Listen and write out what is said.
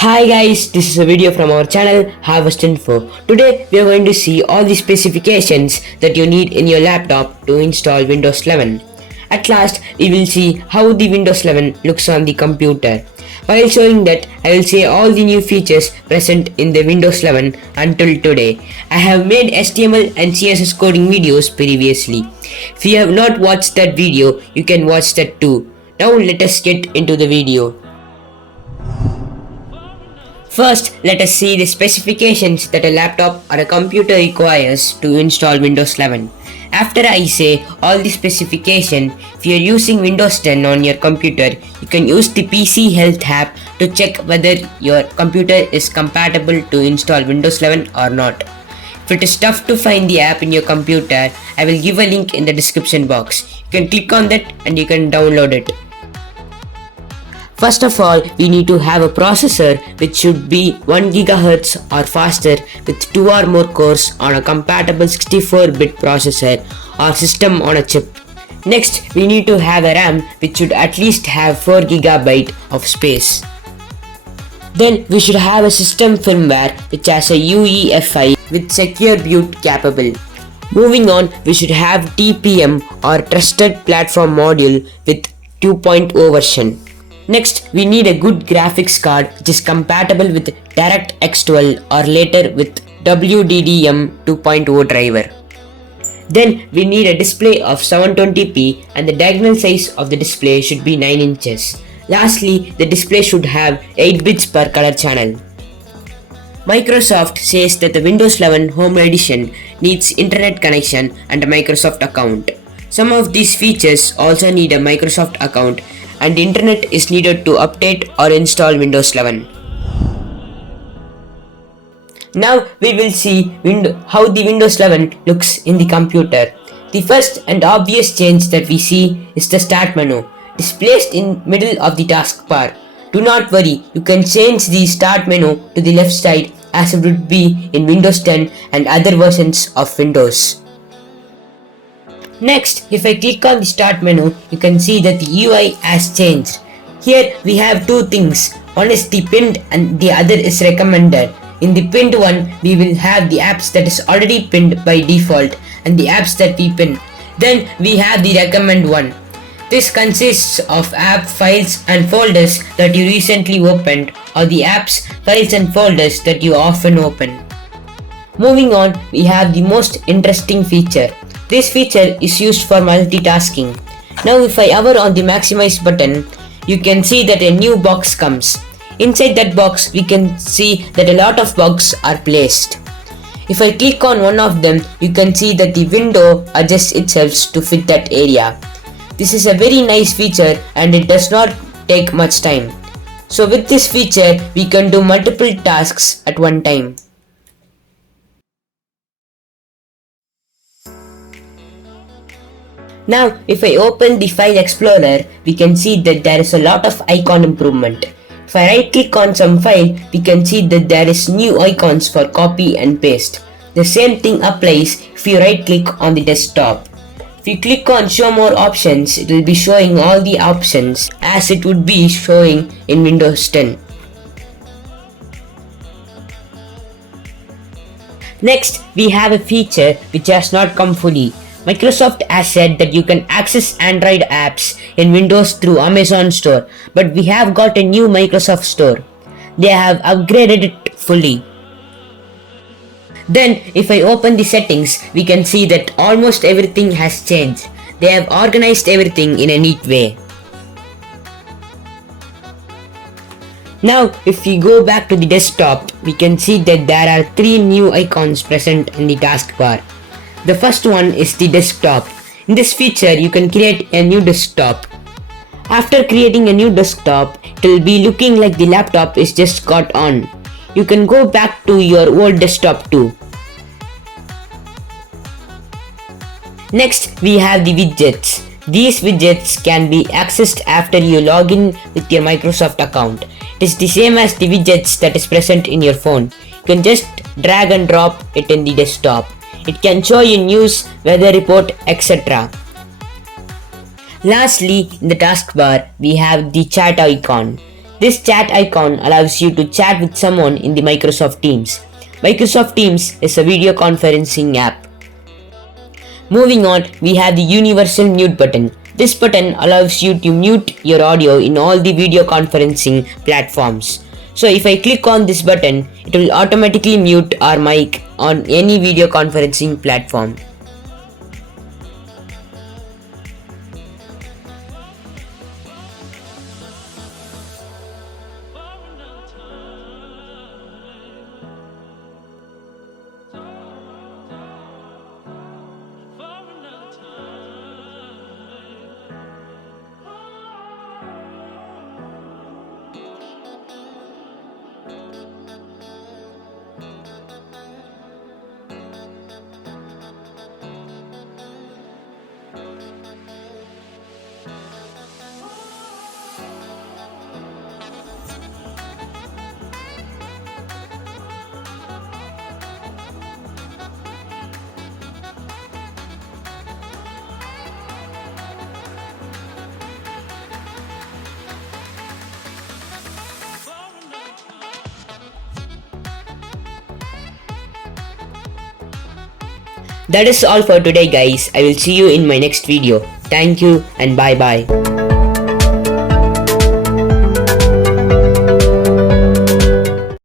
Hi guys, this is a video from our channel Harvest Info. Today we are going to see all the specifications that you need in your laptop to install Windows 11. At last, we will see how the Windows 11 looks on the computer. While showing that, I will say all the new features present in the Windows 11 until today. I have made HTML and CSS coding videos previously. If you have not watched that video, you can watch that too. Now let us get into the video. First, let us see the specifications that a laptop or a computer requires to install Windows 11. After I say all the specification, if you are using Windows 10 on your computer, you can use the PC Health app to check whether your computer is compatible to install Windows 11 or not. If it is tough to find the app in your computer, I will give a link in the description box. You can click on that and you can download it. First of all, we need to have a processor which should be 1 GHz or faster with 2 or more cores on a compatible 64-bit processor or system on a chip. Next, we need to have a RAM which should at least have 4 GB of space. Then we should have a system firmware which has a UEFI with secure boot capable. Moving on, we should have TPM or Trusted Platform Module with 2.0 version. Next, we need a good graphics card which is compatible with DirectX 12 or later with WDDM 2.0 driver. Then we need a display of 720p and the diagonal size of the display should be 9 inches. Lastly, the display should have 8 bits per color channel. Microsoft says that the Windows 11 Home Edition needs internet connection and a Microsoft account. Some of these features also need a Microsoft account, and internet is needed to update or install Windows 11. Now we will see how the Windows 11 looks in the computer. The first and obvious change that we see is the Start menu. It is placed in middle of the taskbar. Do not worry, you can change the Start menu to the left side as it would be in Windows 10 and other versions of Windows. Next, if I click on the Start menu, you can see that the UI has changed. Here we have two things. One is the pinned and the other is recommended. In the pinned one, we will have the apps that is already pinned by default and the apps that we pin. Then we have the recommend one. This consists of app files and folders that you recently opened or the apps, files and folders that you often open. Moving on, we have the most interesting feature. This feature is used for multitasking. Now if I hover on the maximize button, you can see that a new box comes. Inside that box, we can see that a lot of boxes are placed. If I click on one of them, you can see that the window adjusts itself to fit that area. This is a very nice feature and it does not take much time. So with this feature, we can do multiple tasks at one time. Now, if I open the File Explorer, we can see that there is a lot of icon improvement. If I right click on some file, we can see that there is new icons for copy and paste. The same thing applies if you right click on the desktop. If you click on show more options, it will be showing all the options as it would be showing in Windows 10. Next, we have a feature which has not come fully. Microsoft has said that you can access Android apps in Windows through Amazon Store, but we have got a new Microsoft Store. They have upgraded it fully. Then, if I open the settings, we can see that almost everything has changed. They have organized everything in a neat way. Now, if we go back to the desktop, we can see that there are 3 new icons present in the taskbar. The first one is the desktop. In this feature, you can create a new desktop. After creating a new desktop, it will be looking like the laptop is just got on. You can go back to your old desktop too. Next, we have the widgets. These widgets can be accessed after you log in with your Microsoft account. It is the same as the widgets that is present in your phone. You can just drag and drop it in the desktop. It can show you news, weather report, etc. Lastly, in the taskbar, we have the chat icon. This chat icon allows you to chat with someone in the Microsoft Teams. Microsoft Teams is a video conferencing app. Moving on, we have the universal mute button. This button allows you to mute your audio in all the video conferencing platforms. So if I click on this button, it will automatically mute our mic on any video conferencing platform. That is all for today guys. I will see you in my next video. Thank you and bye bye.